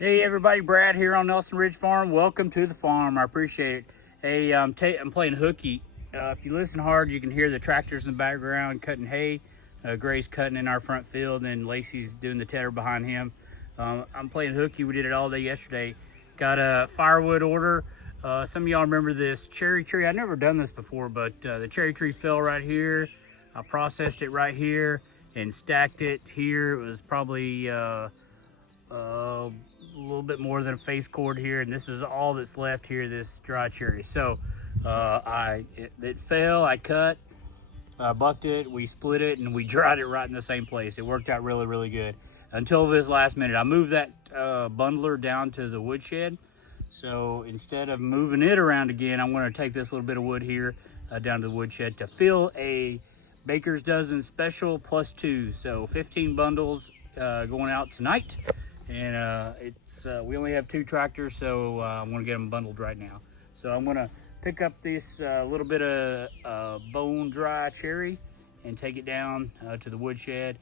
Hey everybody, Brad here on Nelson Ridge Farm. Welcome to the farm. I appreciate it. Hey, I'm playing hooky. If you listen hard, you can hear the tractors in the background cutting hay. Gray's cutting in our front field, and Lacey's doing the tedder behind him. I'm playing hooky. We did it all day yesterday. Got a firewood order. Some of y'all remember this cherry tree. I've never done this before, but the cherry tree fell right here. I processed it right here and stacked it here. It was probably a little bit more than a face cord here, and this is all that's left here, this dry cherry. So it fell, I cut, bucked it, we split it, and we dried it right in the same place. It worked out really, really good until this last minute. I moved that bundler down to the woodshed. So instead of moving it around again, I'm going to take this little bit of wood here down to the woodshed to fill a baker's dozen special +2. So 15 bundles going out tonight. And we only have 2 tractors, so I'm gonna get them bundled right now. So I'm gonna pick up this little bit of bone dry cherry and take it down to the woodshed.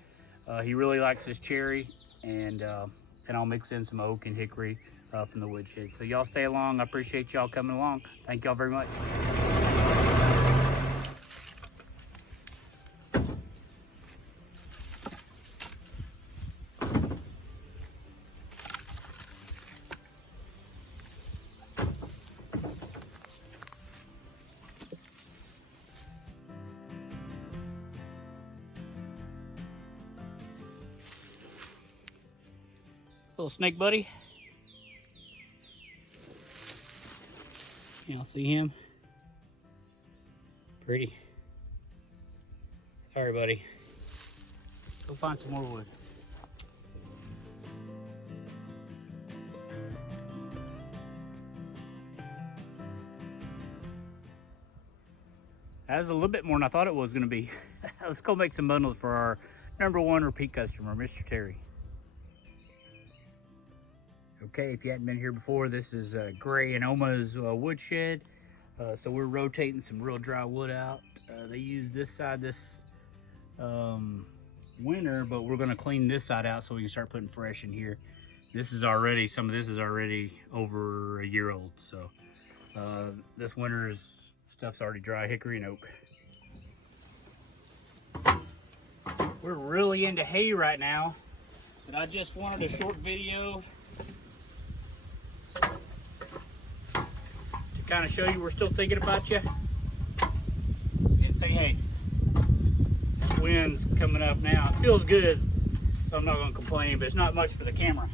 He really likes this cherry, and I'll mix in some oak and hickory from the woodshed. So y'all stay along. I appreciate y'all coming along. Thank y'all very much. Little snake buddy. Y'all see him? Pretty. All right, buddy. Go find some more wood. That was a little bit more than I thought it was going to be. Let's go make some bundles for our #1 repeat customer, Mr. Terry. Okay, if you hadn't been here before, this is Gray and Oma's woodshed. So we're rotating some real dry wood out. They use this side this winter, but we're gonna clean this side out so we can start putting fresh in here. This is already, some of this is already over a year old. So this winter's stuff's already dry, hickory and oak. We're really into hay right now, but I just wanted a short video kind of show you we're still thinking about you and say, hey, this wind's coming up now. It feels good, so I'm not going to complain, but it's not much for the camera.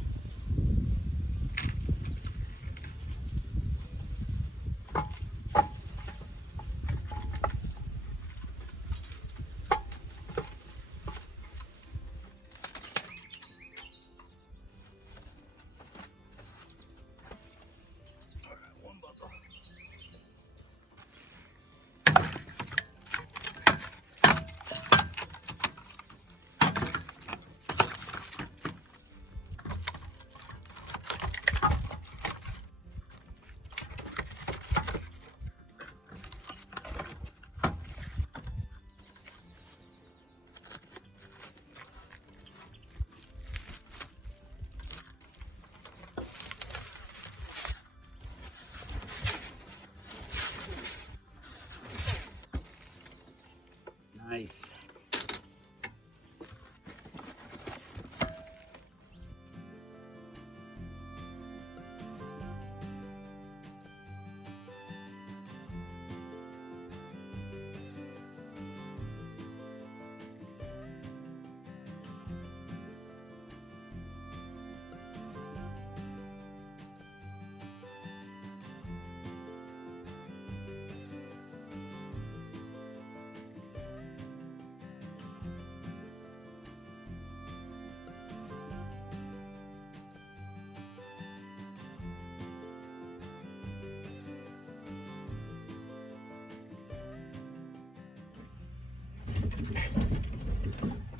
Nice.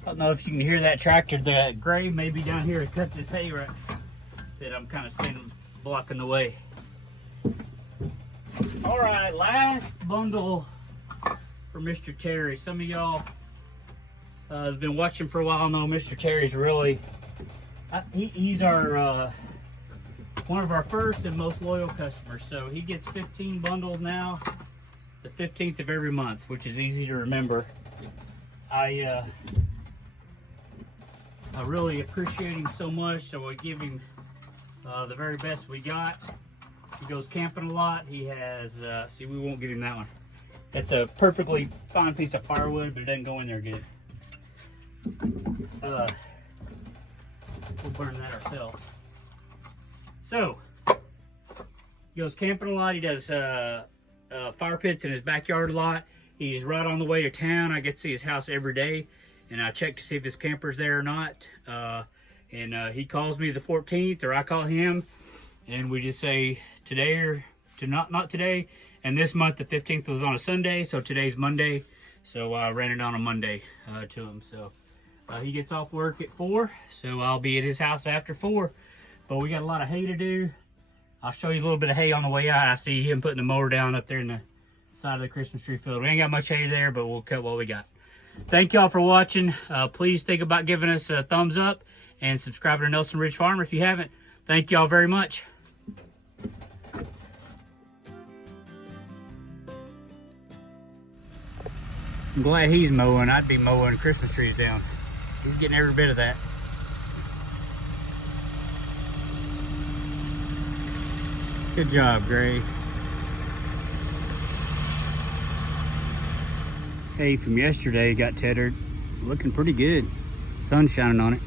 I don't know if you can hear that tractor. The Gray may be down here to cut this hay right that I'm kind of standing blocking the way. All right, last bundle for Mr. Terry. Some of y'all have been watching for a while know Mr. Terry's really, he's our one of our first and most loyal customers. So he gets 15 bundles now, the 15th of every month, which is easy to remember. I really appreciate him so much, so I give him the very best we got. He goes camping a lot. He has, see, we won't give him that one. It's a perfectly fine piece of firewood, but it doesn't go in there good. We'll burn that ourselves. So, he goes camping a lot. He does fire pits in his backyard a lot. He's right on the way to town. I get to see his house every day, and I check to see if his camper's there or not. He calls me the 14th, or I call him, and we just say today or not today. And this month, the 15th was on a Sunday, so today's Monday. So I ran it on a Monday to him. So he gets off work at 4, so I'll be at his house after 4. But we got a lot of hay to do. I'll show you a little bit of hay on the way out. I see him putting the mower down up there in the side of the Christmas tree field. We ain't got much hay there, but we'll cut what we got. Thank y'all for watching. Please think about giving us a thumbs up and subscribing to Nelson Ridge Farm if you haven't. Thank y'all very much. I'm glad he's mowing. I'd be mowing Christmas trees down. He's getting every bit of that. Good job, Gray. Hay from yesterday got tethered. Looking pretty good. Sun's shining on it.